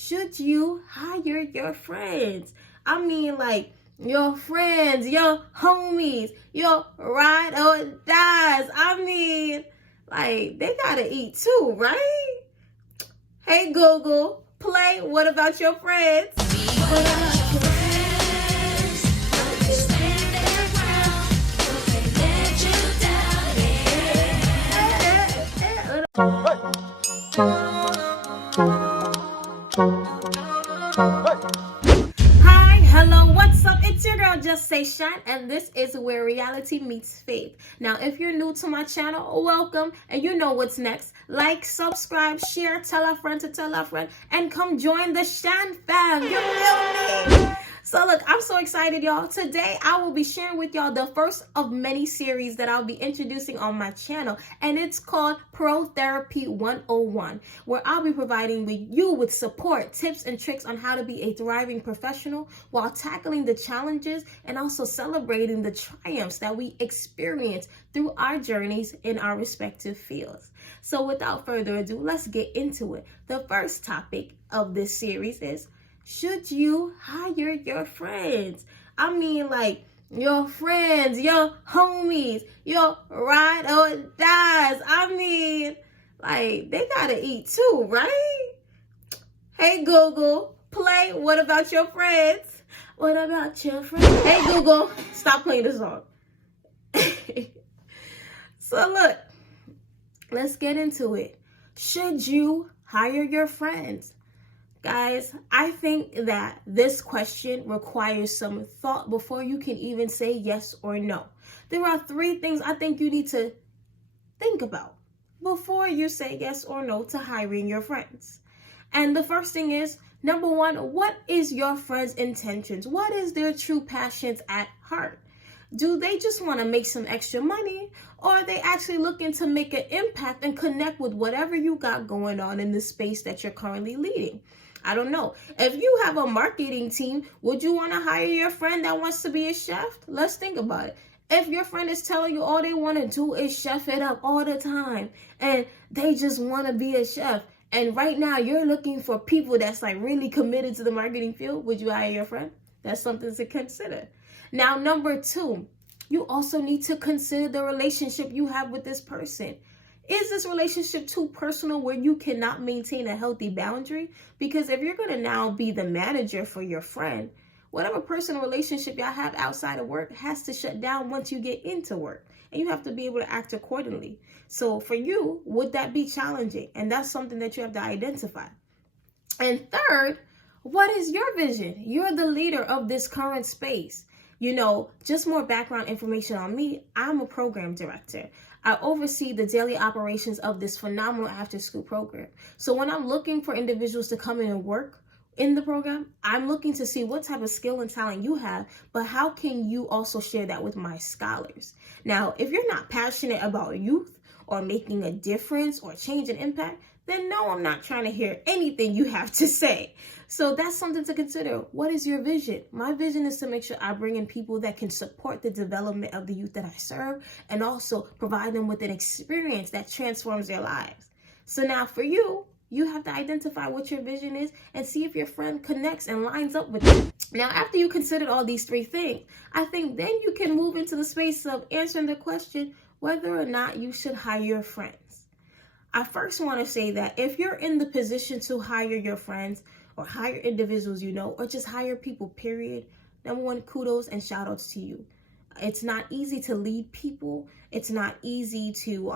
should you hire your friends? I mean, like, your friends, your homies, your ride or dies. I mean, like, they gotta eat too, right? Hey Google, play What About Your Friends? What about your friends? They stand their ground, will they let you down? Hi, hello, what's up? It's your girl, Just Say Shan, and this is where reality meets faith. Now, if you're new to my channel, welcome, and you know what's next. Like, subscribe, share, tell a friend to tell a friend, and come join the Shan fam. You feel me? So look, I'm so excited, y'all. Today, I will be sharing with y'all the first of many series that I'll be introducing on my channel, and it's called Pro Therapy 101, where I'll be providing you with support, tips, and tricks on how to be a thriving professional while tackling the challenges and also celebrating the triumphs that we experience through our journeys in our respective fields. So without further ado, let's get into it. The first topic of this series is, should you hire your friends? I mean, like, your friends, your homies, your ride or dies. I mean, like, they gotta eat too, right? Hey Google, play What About Your Friends? What about your friends? Hey Google, stop playing the song. So look, let's get into it. Should you hire your friends? Guys, I think that this question requires some thought before you can even say yes or no. There are 3 things I think you need to think about before you say yes or no to hiring your friends. And the first thing is, number 1, what is your friend's intentions? What is their true passions at heart? Do they just want to make some extra money, or are they actually looking to make an impact and connect with whatever you got going on in the space that you're currently leading? I don't know. If you have a marketing team, would you want to hire your friend that wants to be a chef? Let's think about it. If your friend is telling you all they want to do is chef it up all the time, and they just want to be a chef, and right now you're looking for people that's like really committed to the marketing field, would you hire your friend? That's something to consider. Now, number 2, you also need to consider the relationship you have with this person. Is this relationship too personal where you cannot maintain a healthy boundary? Because if you're going to now be the manager for your friend, whatever personal relationship y'all have outside of work has to shut down once you get into work. And you have to be able to act accordingly. So for you, would that be challenging? And that's something that you have to identify. And third, what is your vision? You're the leader of this current space. You know, just more background information on me. I'm a program director. I oversee the daily operations of this phenomenal after-school program. So when I'm looking for individuals to come in and work in the program, I'm looking to see what type of skill and talent you have, but how can you also share that with my scholars? Now, if you're not passionate about youth or making a difference or change and impact, then no, I'm not trying to hear anything you have to say. So that's something to consider. What is your vision? My vision is to make sure I bring in people that can support the development of the youth that I serve and also provide them with an experience that transforms their lives. So now for you, you have to identify what your vision is and see if your friend connects and lines up with it. Now, after you considered all these 3 things, I think then you can move into the space of answering the question whether or not you should hire your friends. I first want to say that if you're in the position to hire your friends or hire individuals you know, or just hire people, period, number 1, kudos and shout outs to you. It's not easy to lead people. It's not easy to,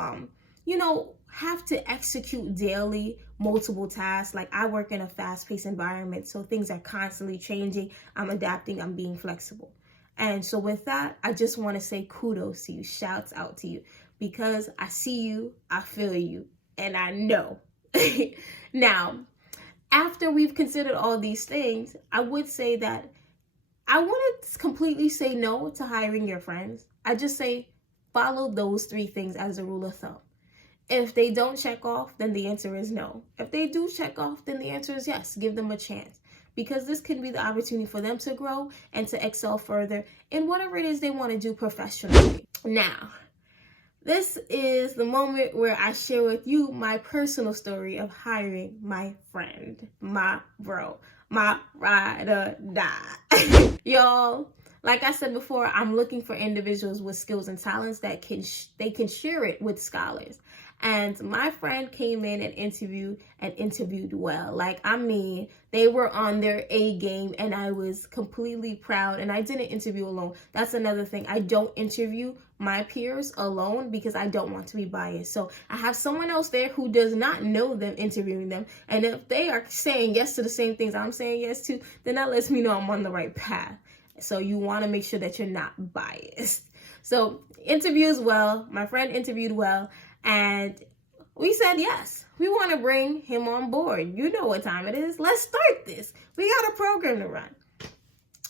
have to execute daily multiple tasks. Like, I work in a fast-paced environment, so things are constantly changing. I'm adapting. I'm being flexible. And so with that, I just want to say kudos to you, shouts out to you, because I see you, I feel you, and I know. Now, after we've considered all these things, I would say that I wouldn't completely say no to hiring your friends. I just say follow those 3 things as a rule of thumb. If they don't check off, then the answer is no. If they do check off, then the answer is yes. Give them a chance, because this can be the opportunity for them to grow and to excel further in whatever it is they want to do professionally. Now, This is the moment where I share with you my personal story of hiring my friend, my bro, my ride or die. Y'all, like I said before, I'm looking for individuals with skills and talents that they can share it with scholars. And my friend came in and interviewed well. Like, I mean, they were on their A game, and I was completely proud. And I didn't interview alone. That's another thing. I don't interview my peers alone because I don't want to be biased. So I have someone else there who does not know them interviewing them. And if they are saying yes to the same things I'm saying yes to, then that lets me know I'm on the right path. So you want to make sure that you're not biased. So interviews well. My friend interviewed well. And we said yes. We want to bring him on board. You know what time it is. Let's start this. We got a program to run.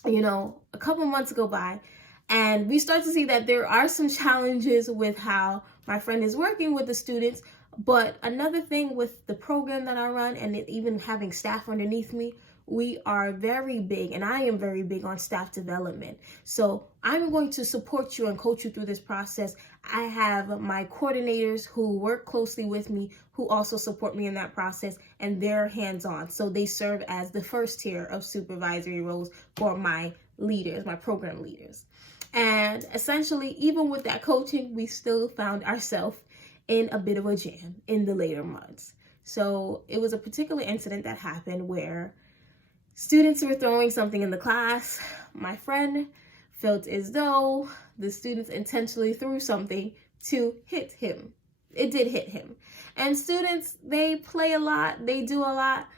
You know, a couple months go by, and we start to see that there are some challenges with how my friend is working with the students. But another thing with the program that I run, and even having staff underneath me, we are very big, and I am very big on staff development. So I'm going to support you and coach you through this process. I have my coordinators who work closely with me, who also support me in that process, and they're hands-on. So they serve as the first tier of supervisory roles for my leaders, my program leaders. And essentially, even with that coaching, we still found ourselves in a bit of a jam in the later months. So it was a particular incident that happened where students were throwing something in the class. My friend felt as though the students intentionally threw something to hit him. It did hit him. And students, they play a lot, they do a lot,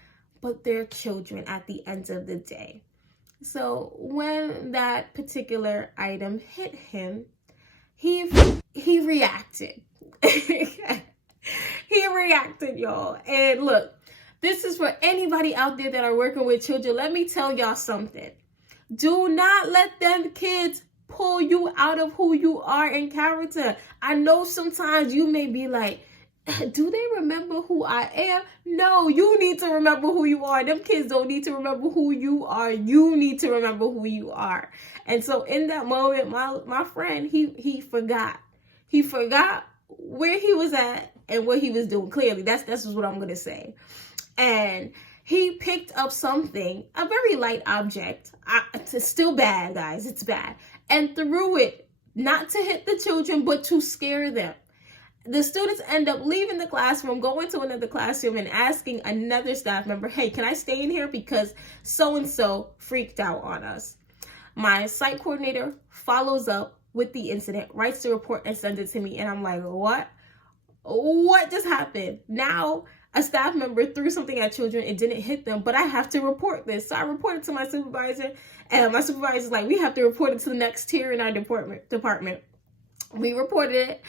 but they're children at the end of the day. So when that particular item hit him, he reacted. He reacted, y'all. And look, this is for anybody out there that are working with children. Let me tell y'all something. Do not let them kids pull you out of who you are in character. I know sometimes you may be like, do they remember who I am? No, you need to remember who you are. Them kids don't need to remember who you are. You need to remember who you are. And so in that moment, my friend, he forgot. He forgot where he was at and what he was doing. Clearly, that's what I'm going to say. And he picked up something, a very light object. It's still bad, guys. It's bad. And threw it, not to hit the children, but to scare them. The students end up leaving the classroom, going to another classroom, and asking another staff member, hey, can I stay in here because so-and-so freaked out on us? My site coordinator follows up with the incident, writes the report, and sends it to me. And I'm like, what? What just happened? Now, a staff member threw something at children. It didn't hit them, but I have to report this. So I reported to my supervisor, and my supervisor's like, we have to report it to the next tier in our department. We reported it,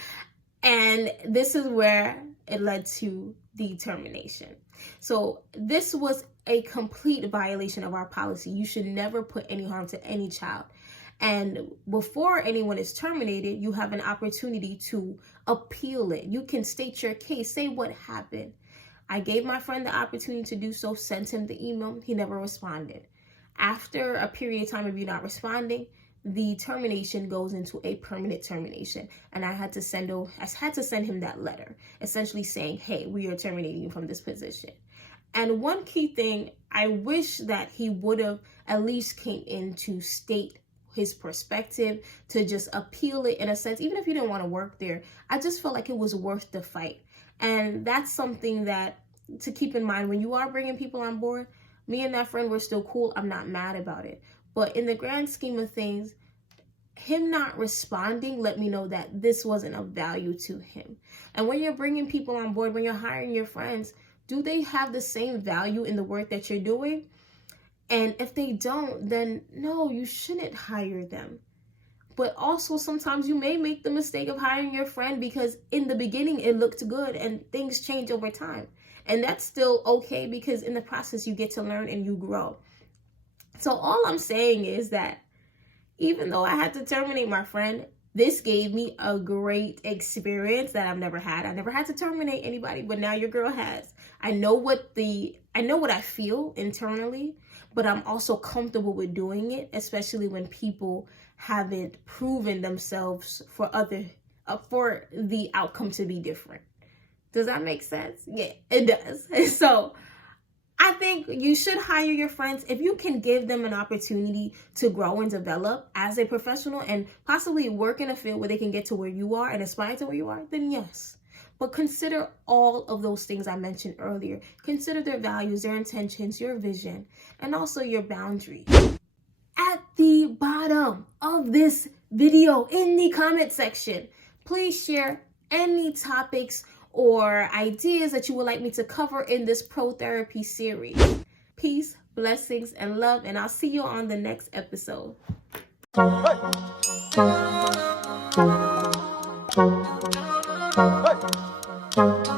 and this is where it led to the termination. So this was a complete violation of our policy. You should never put any harm to any child. And before anyone is terminated, you have an opportunity to appeal it. You can state your case, say what happened. I gave my friend the opportunity to do so, sent him the email. He never responded. After a period of time of you not responding, the termination goes into a permanent termination. And I had to send him that letter, essentially saying, hey, we are terminating you from this position. And one key thing, I wish that he would have at least came in to state his perspective, to just appeal it in a sense. Even if you didn't want to work there, I just felt like it was worth the fight. And that's something that to keep in mind when you are bringing people on board. Me and that friend were still cool. I'm not mad about it. But in the grand scheme of things, him not responding let me know that this wasn't of value to him. And when you're bringing people on board, when you're hiring your friends, do they have the same value in the work that you're doing? And if they don't, then no, you shouldn't hire them. But also sometimes you may make the mistake of hiring your friend because in the beginning it looked good and things change over time. And that's still okay because in the process you get to learn and you grow. So all I'm saying is that even though I had to terminate my friend, this gave me a great experience that I've never had. I never had to terminate anybody, but now your girl has. I know what I feel internally, but I'm also comfortable with doing it, especially when people haven't proven themselves for other for the outcome to be different. Does that make sense? Yeah, it does. So I think you should hire your friends if you can give them an opportunity to grow and develop as a professional and possibly work in a field where they can get to where you are and aspire to where you are, then yes. But consider all of those things I mentioned earlier. Consider their values, their intentions, your vision, and also your boundaries. At the bottom of this video in the comment section, please share any topics or ideas that you would like me to cover in this pro therapy series. Peace, blessings, and love, and I'll see you on the next episode. Hey.